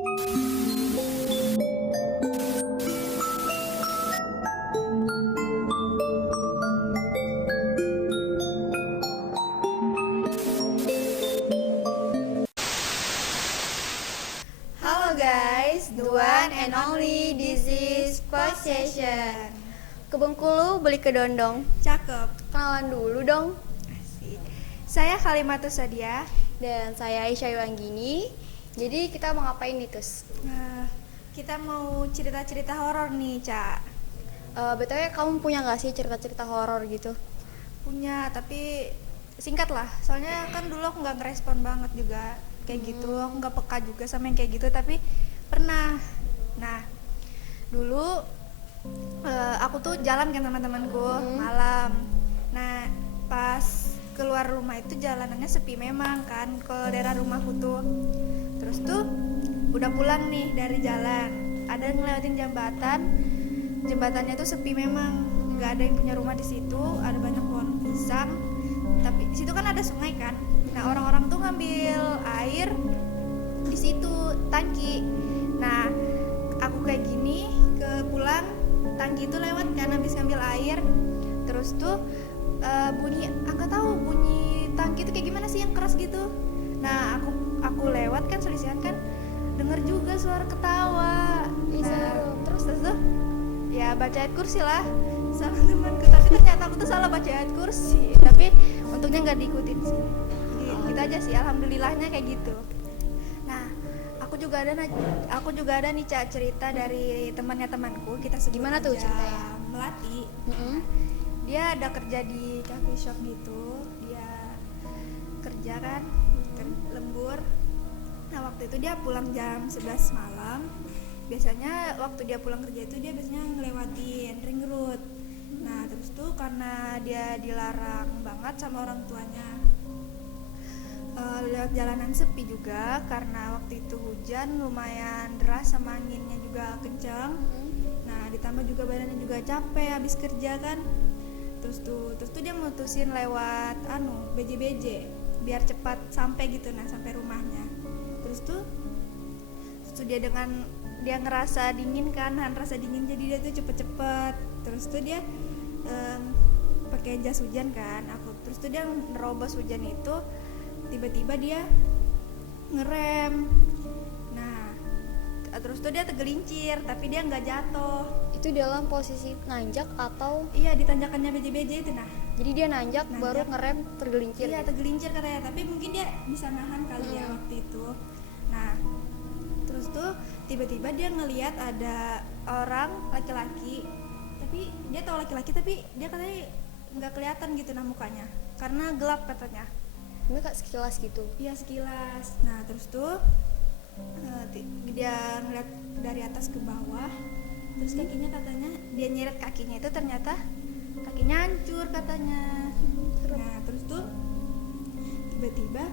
Halo guys, the one and only this is Possession. Ke Bengkulu beli kedondong. Cakep. Kenalan dulu dong. Asik. Saya Kalimatus Sadia. Dan saya Aisyah Yuanggini. Jadi kita mau ngapain nih Tus? Kita mau cerita-cerita horor nih, Ca. BTW kamu punya gak sih cerita-cerita horor gitu? Punya, tapi singkat lah. Soalnya kan dulu aku nggak ngerespon banget juga kayak gitu. Aku nggak peka juga sama yang kayak gitu, tapi pernah. Nah, dulu aku tuh jalan kan sama temanku malam. Nah, pas keluar rumah itu jalanannya sepi memang kan kalau daerah rumahku tuh. Terus tuh udah pulang nih dari jalan, ada ngelewatin jembatan. Jembatannya tuh sepi memang, nggak ada yang punya rumah di situ, ada banyak pohon pisang. Tapi di situ kan ada sungai kan. Nah, orang-orang tuh ngambil air di situ, tangki. Nah, aku kayak gini ke pulang, tangki itu lewat kan habis ngambil air. Terus tuh bunyi, nggak tahu bunyi tangki itu kayak gimana sih yang keras gitu. Nah, aku lewat kan selisihan kan, denger juga suara ketawa. Nah, terus tuh ya baca ayat kursi lah sama temanku, tapi ternyata aku tuh salah baca ayat kursi, tapi untungnya nggak diikutin sih. Gitu aja sih, alhamdulillahnya kayak gitu. Nah, aku juga ada nih Ca, cerita dari temannya temanku. Kita sebut Gimana tuh aja ceritanya? Melati. Dia ada kerja di coffee shop gitu, dia kerja kan lembur. Nah, waktu itu dia pulang jam 11 malam. Biasanya waktu dia pulang kerja itu dia biasanya ngelewatin ring road. Nah, terus tuh karena dia dilarang banget sama orang tuanya lewat jalanan sepi juga, karena waktu itu hujan lumayan deras sama anginnya juga kencang. Nah, ditambah juga badannya juga capek habis kerja kan. Terus tuh dia mutusin lewat BJ biar cepat sampai gitu, nah sampai rumahnya. Terus tuh dia ngerasa dingin kan, rasa dingin, jadi dia tuh cepet-cepet. Terus tuh dia pakai jas hujan kan. Terus tuh dia nerobos hujan itu, tiba-tiba dia ngerem. Nah, terus tuh dia tergelincir, tapi dia nggak jatuh. Itu dalam posisi nanjak atau? Iya, di tanjakannya BJ itu. Nah, jadi dia nanjak baru ngerem tergelincir. Iya, tergelincir katanya, tapi mungkin dia bisa nahan kali ya waktu itu. Nah, terus tuh tiba-tiba dia ngelihat ada orang laki-laki, tapi dia tahu laki-laki, tapi dia katanya nggak kelihatan gitu nah mukanya karena gelap katanya. Ini kak sekilas gitu? Iya, sekilas. Nah, terus tuh dia ngeliat dari atas ke bawah, terus kakinya katanya dia nyeret kakinya itu, ternyata kakinya hancur katanya. Nah, terus tuh tiba-tiba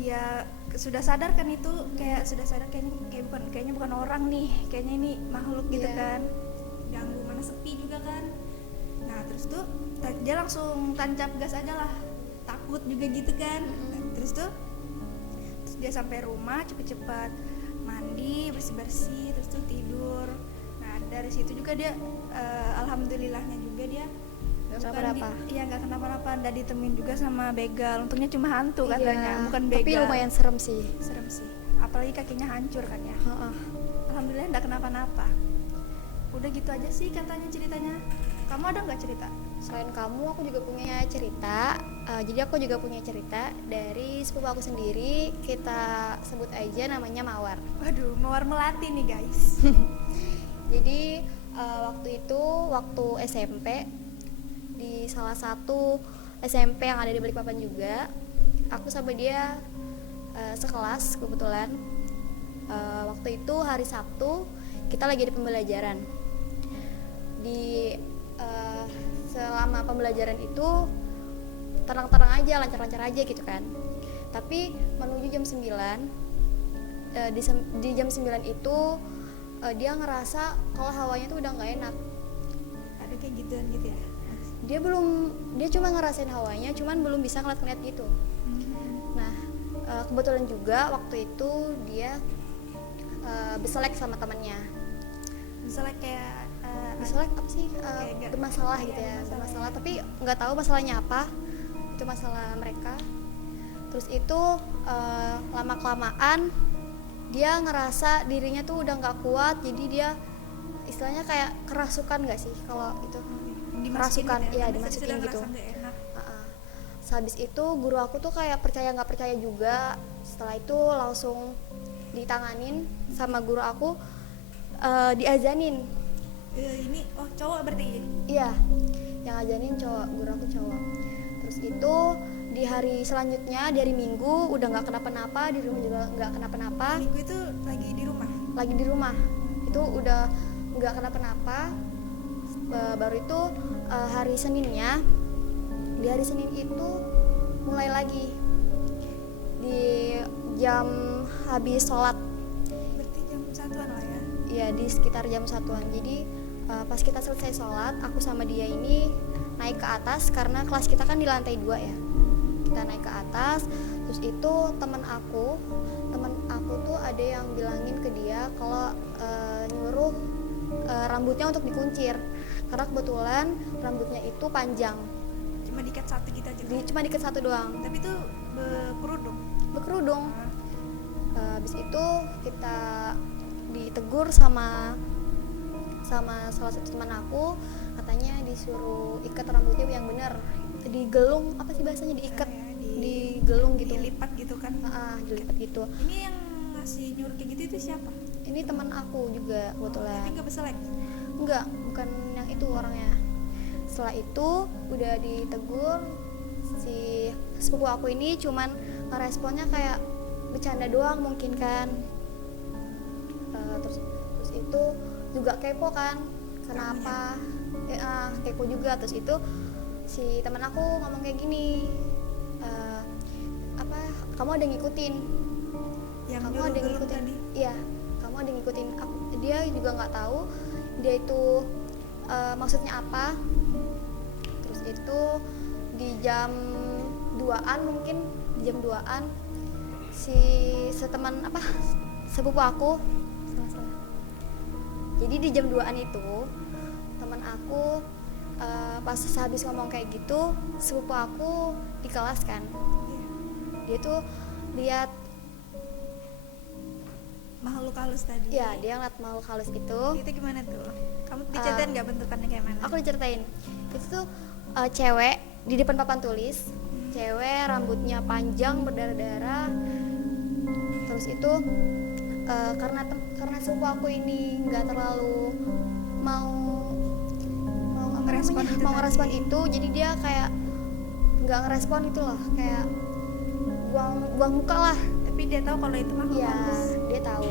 dia sudah sadar kan, itu kayaknya bukan orang nih, kayaknya ini makhluk gitu kan, ganggu, mana sepi juga kan. Nah, terus tuh dia langsung tancap gas aja lah, takut juga gitu kan. Terus dia sampai rumah cepet-cepet mandi, bersih-bersih, terus tuh tidur. Nah, dari situ juga dia alhamdulillahnya juga dia nggak kenapa-napa, nggak ditemuin juga sama begal. Untungnya cuma hantu katanya, bukan begal. Tapi lumayan serem sih, apalagi kakinya hancur kan ya. Alhamdulillah nggak kenapa-napa. Udah gitu aja sih katanya ceritanya. Kamu ada nggak cerita? Selain kamu, aku juga punya cerita. Jadi aku juga punya cerita dari sepupu aku sendiri. Kita sebut aja namanya Mawar. Waduh, Mawar Melati nih guys. Jadi waktu SMP, di salah satu SMP yang ada di Balikpapan juga, aku sama dia sekelas kebetulan. Waktu itu hari Sabtu, kita lagi di pembelajaran. Selama pembelajaran itu tenang-tenang aja, lancar-lancar aja gitu kan. Tapi menuju jam 9, di jam 9 itu dia ngerasa kalau hawanya tuh udah nggak enak. Ada kayak gituan gitu ya? Dia cuma ngerasain hawanya, cuman belum bisa ngeliat gitu. Nah, kebetulan juga waktu itu dia berselek sama temannya. Misalnya kayak Berselek apa sih? Kayak Bermasalah iya, gitu ya, bermasalah. bermasalah tapi nggak tahu masalahnya apa. Itu masalah mereka. Terus itu lama kelamaan dia ngerasa dirinya tuh udah nggak kuat, jadi dia istilahnya kayak kerasukan nggak sih kalau itu? Kerasukan, iya dimasukin gitu. Enak. Sehabis itu guru aku tuh kayak percaya nggak percaya juga. Setelah itu langsung ditanganin sama guru aku, diazanin. Ini cowok berarti. Iya, yang ajanin cowok, guru aku cowok. Terus itu di hari selanjutnya, di hari Minggu udah nggak kenapa-napa, di rumah juga nggak kenapa-napa. Minggu itu lagi di rumah. Lagi di rumah, itu udah nggak kenapa-napa. Baru itu hari Seninnya, di hari Senin itu mulai lagi di jam habis sholat. Berarti jam 1-an lah ya. Ya di sekitar jam 1-an. Jadi pas kita selesai sholat, aku sama dia ini naik ke atas karena kelas kita kan di lantai 2 ya. Kita naik ke atas, terus itu teman aku tuh ada yang bilangin ke dia kalau nyuruh rambutnya untuk dikuncir karena kebetulan rambutnya itu panjang. Cuma diikat satu gitu aja. Cuma diikat satu doang. Tapi itu berkerudung. Berkerudung. Habis itu kita ditegur sama salah satu teman aku, katanya disuruh ikat rambutnya yang benar, digelung, apa sih bahasanya, diikat, digelung gitu, dilipat gitu kan. Dilipat gitu. Ini yang ngasih nyuruh kayak gitu itu siapa? Ini teman aku juga kebetulan. Tapi nggak berselek? Enggak, bukan yang itu orangnya. Setelah itu udah ditegur, si sepupu aku ini cuman ngeresponnya kayak bercanda doang mungkin kan. Terus itu juga kepo kan, kenapa kepo juga. Terus itu si teman aku ngomong kayak gini, kamu ada ngikutin yang kamu ada ngikutin tadi? Iya, kamu ada ngikutin aku. Dia juga nggak tahu dia itu maksudnya apa. Terus itu di jam 2-an, mungkin di jam 2-an si sepupu aku jadi di jam 2-an itu teman aku pas habis ngomong kayak gitu, sepupu aku di kelas kan, dia tuh lihat makhluk halus tadi. ya, dia ngeliat makhluk halus itu gimana tuh? Kamu diceritain nggak bentukannya kayak mana? aku diceritain itu tuh cewek di depan papan tulis, cewek rambutnya panjang berdarah-darah. Terus itu karena sepupu aku ini nggak terlalu mau ngerespon itu, jadi dia kayak nggak ngerespon itu loh, kayak buang muka lah. Tapi dia tahu kalau itu makhluk Iya, halus. dia tahu.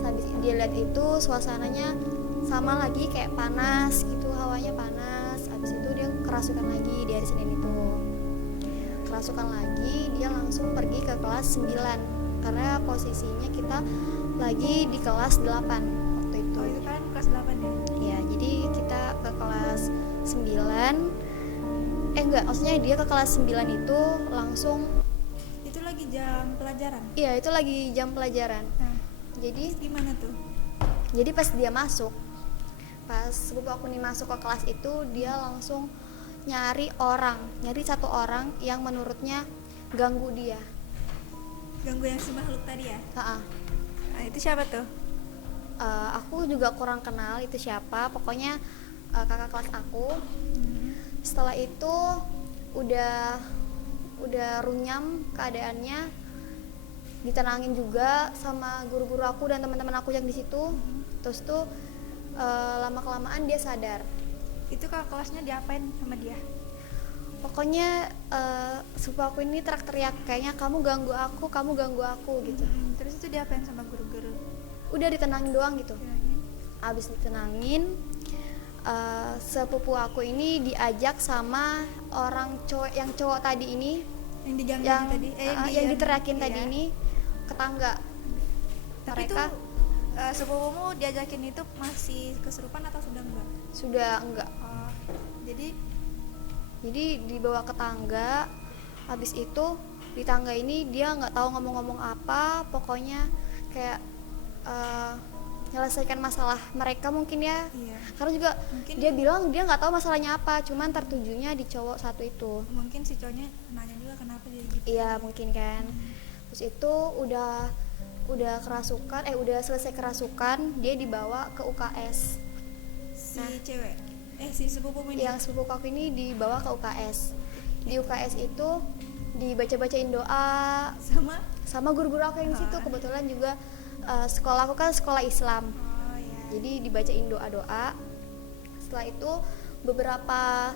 Habis dia lihat itu suasananya sama lagi kayak panas gitu, hawanya panas. Habis itu dia kerasukan lagi di hari Senin itu. Kerasukan lagi, dia langsung pergi ke kelas 9 karena posisinya kita lagi di kelas 8 waktu itu. Oh, itu kan kelas 8 ya? Iya, jadi kita ke kelas 9. Maksudnya dia ke kelas 9 itu langsung. Itu lagi jam pelajaran? Iya, itu lagi jam pelajaran. Nah, Jadi gimana tuh? Jadi pas dia masuk, pas sepupu aku nih masuk ke kelas itu, dia langsung nyari satu orang yang menurutnya ganggu dia. Ganggu yang si makhluk tadi ya? Nah, itu siapa tuh? aku juga kurang kenal itu siapa, pokoknya kakak kelas aku. Setelah itu udah runyam keadaannya, ditenangin juga sama guru-guru aku dan teman-teman aku yang di situ. Terus tuh lama kelamaan dia sadar. Itu kakak kelasnya diapain sama dia? Pokoknya sepupu aku ini teriak-teriak kayaknya kamu ganggu aku gitu. Terus itu diapain sama guru-guru? Udah ditenangin doang gitu. Abis ditenangin, sepupu aku ini diajak sama orang cowok tadi ini, yang diganggu tadi, yang diteriakin tadi ini, ke tangga. Tapi Mereka tuh sepupumu diajakin itu masih kesurupan atau sudah enggak? Sudah enggak. Jadi dibawa ke tangga. Habis itu di tangga ini dia nggak tahu ngomong-ngomong apa, pokoknya kayak menyelesaikan masalah mereka mungkin ya. Iya. Karena juga Mungkin dia bilang dia nggak tahu masalahnya apa, cuman tertujunya di cowok satu itu. mungkin si cowoknya nanya juga kenapa dia gitu. Iya mungkin kan. Terus itu udah kerasukan, udah selesai kerasukan, dia dibawa ke UKS. Si Nah. cewek si sepupu ini. Yang sepupu aku ini dibawa ke UKS. Di UKS itu dibaca-bacain doa sama guru-guru aku yang di situ. Ah. Kebetulan juga sekolah aku kan sekolah Islam. oh ya. Jadi dibacain doa-doa. Setelah itu beberapa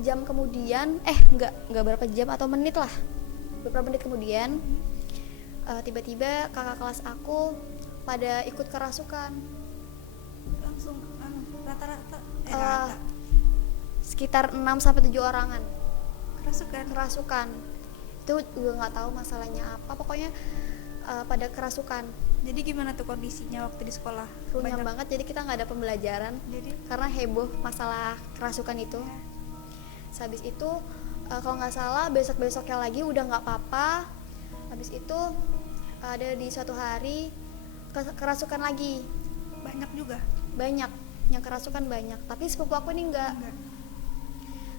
jam kemudian, enggak berapa jam atau menit lah, beberapa menit kemudian tiba-tiba kakak kelas aku pada ikut kerasukan. Langsung rata-rata rata. Sekitar 6-7 orangan kerasukan. Itu juga nggak tahu masalahnya apa, pokoknya pada kerasukan. Jadi gimana tuh kondisinya waktu di sekolah? Runyam banget, jadi kita nggak ada pembelajaran Jadi karena heboh masalah kerasukan itu. ya. Habis itu kalau nggak salah besok-besoknya lagi udah nggak apa-apa. Habis itu ada di suatu hari kerasukan lagi. Banyak juga. Banyak yang kerasukan banyak, tapi sepupu aku ini enggak.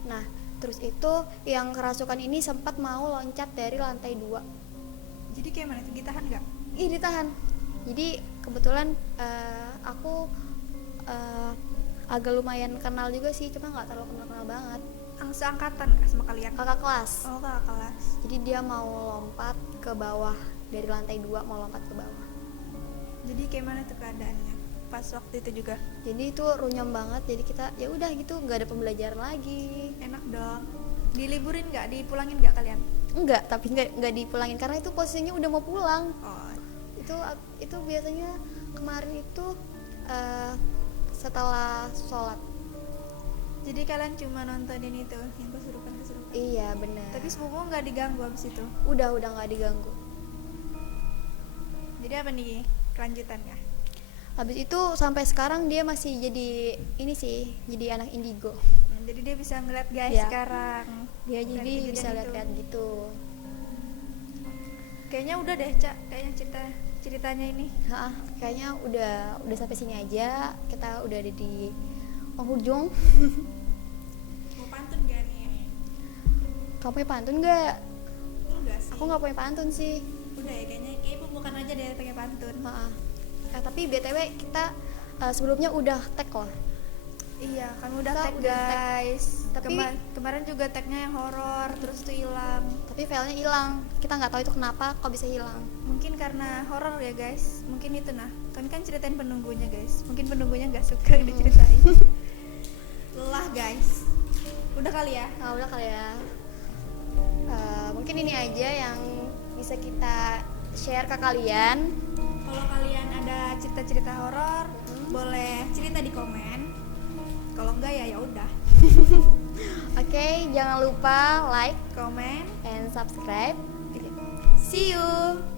Nah terus itu yang kerasukan ini sempat mau loncat dari lantai 2. Jadi kayak mana tuh, ditahan nggak? Ih ditahan. Jadi kebetulan aku agak lumayan kenal juga sih, cuma nggak terlalu kenal banget. Seangkatan nggak sama kalian? Kakak kelas. Oh kakak kelas. Jadi dia mau lompat ke bawah dari lantai 2, mau lompat ke bawah. Jadi kayak mana tuh keadaannya pas waktu itu juga? Jadi itu runyam banget, jadi kita ya udah gitu, nggak ada pembelajaran lagi. Enak dong. Diliburin nggak? Dipulangin nggak kalian? Enggak, tapi nggak dipulangin karena itu posisinya udah mau pulang. Oh, Itu biasanya kemarin itu setelah sholat. jadi kalian cuma nontonin itu yang kesurupan. Iya benar. Tapi sepupu nggak diganggu abis itu? Udah nggak diganggu. Jadi apa nih kelanjutannya? Habis itu sampai sekarang dia masih jadi ini sih, jadi anak indigo. Jadi dia bisa ngeliat guys Iya. sekarang. Dia Dari jadi kejadian bisa itu. lihat-lihat gitu. Kayaknya udah deh Cak, kayaknya ceritanya ini. Kayaknya udah sampai sini aja. Kita udah ada di penghujung. Mau pantun gak nih? Kamu punya pantun nggak? Enggak sih. Aku nggak punya pantun sih. Udah ya kayaknya bukan aja deh pakai pantun. Tapi BTW kita sebelumnya udah tag loh. Iya, kami udah Kita tag udah tag. guys. Tapi- Kemarin juga tagnya yang horor, terus tuh hilang. Tapi filenya hilang. Kita nggak tahu itu kenapa kok bisa hilang. Mungkin karena horor ya guys. Mungkin itu kan ceritain penunggunya guys. Mungkin penunggunya nggak suka diceritain. Lelah guys. Udah kali ya. Nah udah kali ya. Mungkin ini aja yang bisa kita share ke kalian. Kalau kalian ada cerita-cerita horor, boleh cerita di komen. Kalau enggak ya udah. Oke, jangan lupa like, Komen. and subscribe. See you.